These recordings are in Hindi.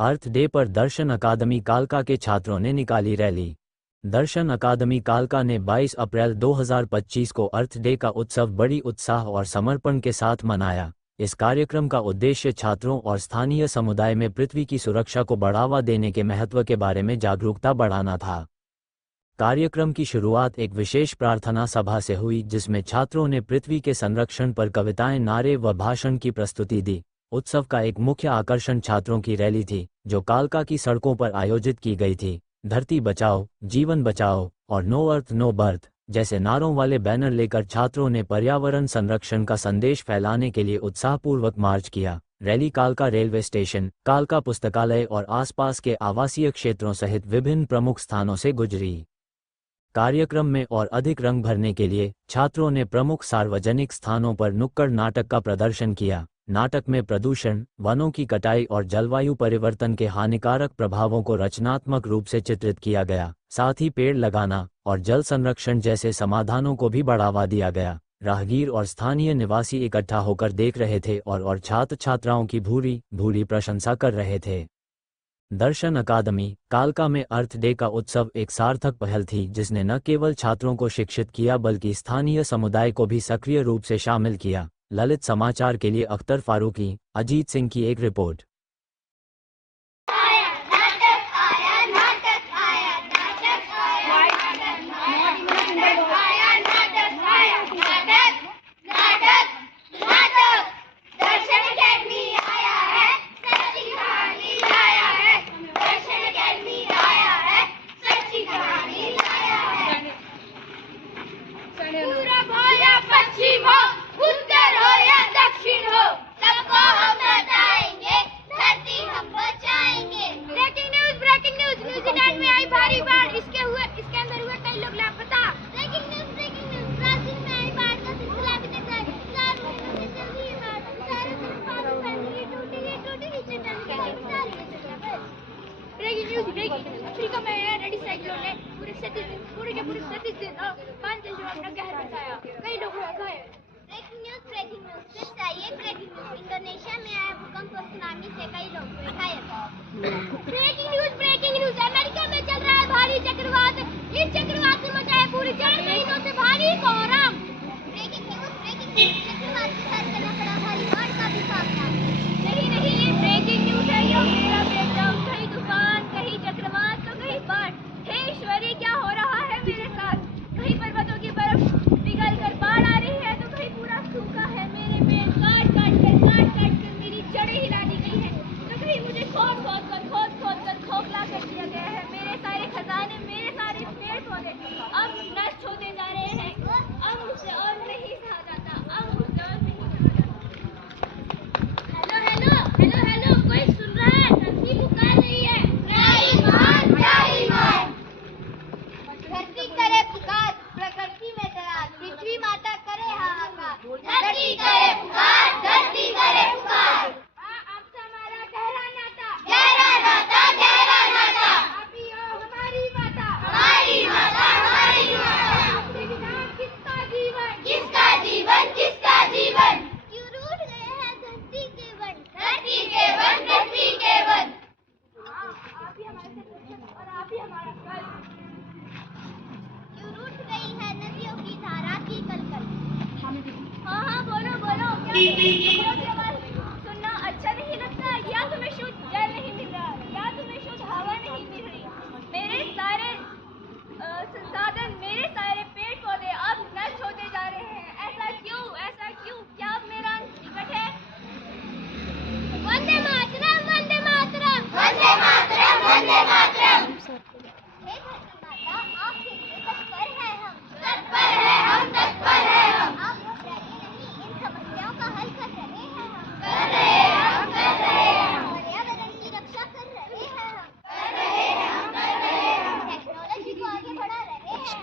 अर्थ डे पर दर्शन अकादमी कालका के छात्रों ने निकाली रैली। दर्शन अकादमी कालका ने 22 अप्रैल 2025 को अर्थ डे का उत्सव बड़ी उत्साह और समर्पण के साथ मनाया। इस कार्यक्रम का उद्देश्य छात्रों और स्थानीय समुदाय में पृथ्वी की सुरक्षा को बढ़ावा देने के महत्व के बारे में जागरूकता बढ़ाना था। कार्यक्रम की शुरुआत एक विशेष प्रार्थना सभा से हुई, जिसमें छात्रों ने पृथ्वी के संरक्षण पर कविताएं, नारे व भाषण की प्रस्तुति दी। उत्सव का एक मुख्य आकर्षण छात्रों की रैली थी, जो कालका की सड़कों पर आयोजित की गई थी। धरती बचाओ, जीवन बचाओ और नो अर्थ नो बर्थ जैसे नारों वाले बैनर लेकर छात्रों ने पर्यावरण संरक्षण का संदेश फैलाने के लिए उत्साहपूर्वक मार्च किया। रैली कालका रेलवे स्टेशन, कालका पुस्तकालय और आसपास के आवासीय क्षेत्रों सहित विभिन्न प्रमुख स्थानों से गुजरी। कार्यक्रम में और अधिक रंग भरने के लिए छात्रों ने प्रमुख सार्वजनिक स्थानों पर नुक्कड़ नाटक का प्रदर्शन किया। नाटक में प्रदूषण, वनों की कटाई और जलवायु परिवर्तन के हानिकारक प्रभावों को रचनात्मक रूप से चित्रित किया गया। साथ ही पेड़ लगाना और जल संरक्षण जैसे समाधानों को भी बढ़ावा दिया गया। राहगीर और स्थानीय निवासी इकट्ठा होकर देख रहे थे और छात्र छात्राओं की भूरी भूरी प्रशंसा कर रहे थे। दर्शन अकादमी कालका में अर्थ डे का उत्सव एक सार्थक पहल थी, जिसने न केवल छात्रों को शिक्षित किया बल्कि स्थानीय समुदाय को भी सक्रिय रूप से शामिल किया। ललित समाचार के लिए अख्तर फारूकी, अजीत सिंह की एक रिपोर्ट। अफ्रीका में रेडी साइक्लोन ने पूरे के पूरे 37 दिन 5 देशों में अपना कहर बरसाया। कई लोग घायल। ब्रेकिंग न्यूज फिर से आई है ब्रेकिंग न्यूज। इंडोनेशिया में आया भूकंप और सुनामी से कई लोग हुए घायल। ब्रेकिंग न्यूज अमेरिका में चल रहा है भारी चक्रवात। इस चक्रवात ने मचाया पूरी 4 महीनों से भारी कोहराम। ब्रेकिंग न्यूज चक्रवात के साथ करना पड़ा भारी बाढ़ का भी सामना। नहीं ये ब्रेकिंग न्यूज है, ये मेरा ब्रेकडाउन। कहीं तूफान, कहीं चक्रवात तो कहीं बाढ़। हे ईश्वरी, क्या हो रहा है मेरे साथ? कहीं पर्वतों की बर्फ पिघल कर बाढ़ आ रही है तो कहीं पूरा सूखा है। मेरे पेड़ काट काट कर मेरी जड़ें हिला दी गई है तो कहीं मुझे खोद खोद कर खोखला कर दिया गया है। मेरे सारे खजाने, मेरे सारे पेड़ पौधे अब नष्ट होते जा रहे हैं। अब मुझसे और नहीं सहा जाता, अब मुझसे और नहीं सहा जाता। हेलो, कोई सुन रहा है? धरती पुकार रही है। धरती करे पुकार, प्रकृति में दरार, पृथ्वी माता करे हाहाकार। धरती करे पुकार, धरती करे पुकार। आपसे हमारा गहरा नाता। आप ही हो हमारी माता। आपके बिना किसका जीवन? क्यों रूठ गए हैं धरती के वन? आप ही हमारे संरक्षक और आप ही हमारा कल। क्यों रूठ गई है नदियों की धारा की कलकल? हाँ, बोलो क्या सुनना अच्छा नहीं लगता? या तुम्हें शुद्ध जल नहीं मिल रहा, या तुम्हें शुद्ध हवा नहीं मिल रही? मेरे सारे संसाधन, मेरे सारे पेड़ पौधे अब नष्ट होते जा रहे हैं। ऐसा क्यों? क्या अब मेरा अंत निकट है? वंदे मातरम। हे धरती माता, आपके लिए तत्पर है हम। आप घबराइए नहीं, इन समस्याओं का हल कर रहे हैं हम। पर्यावरण की रक्षा कर रहे हैं हम। टेक्नोलॉजी को आगे बढ़ा रहे हैं।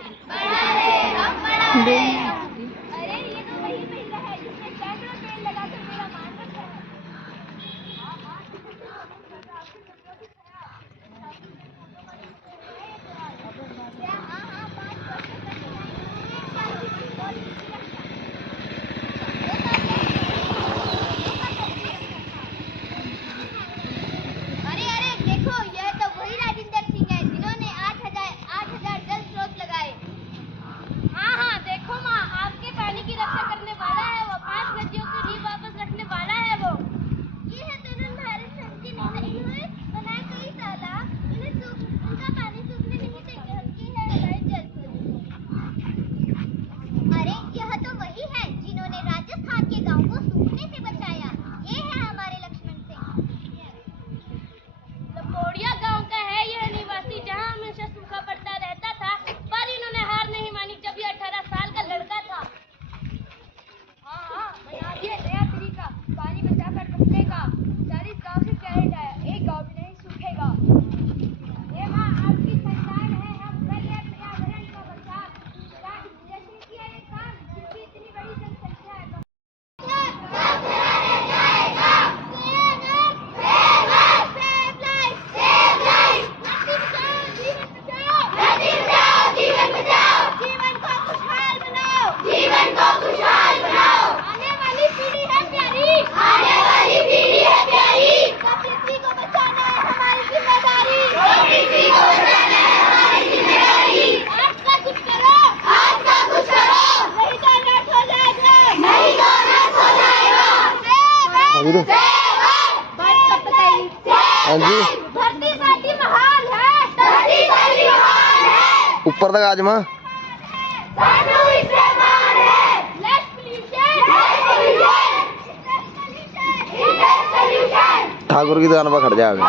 अरे ये तो वही महिला है जिसने सैकड़ों पेड़ लगाकर मेरा मान रखा है। अरे हाँ जी धरती साडी महान है, धरती साडी महान है, ऊपर तक आज मां सानू इससे मान है, less pollution, less pollution, Thakur की दुकान पर खड़ जा अभी।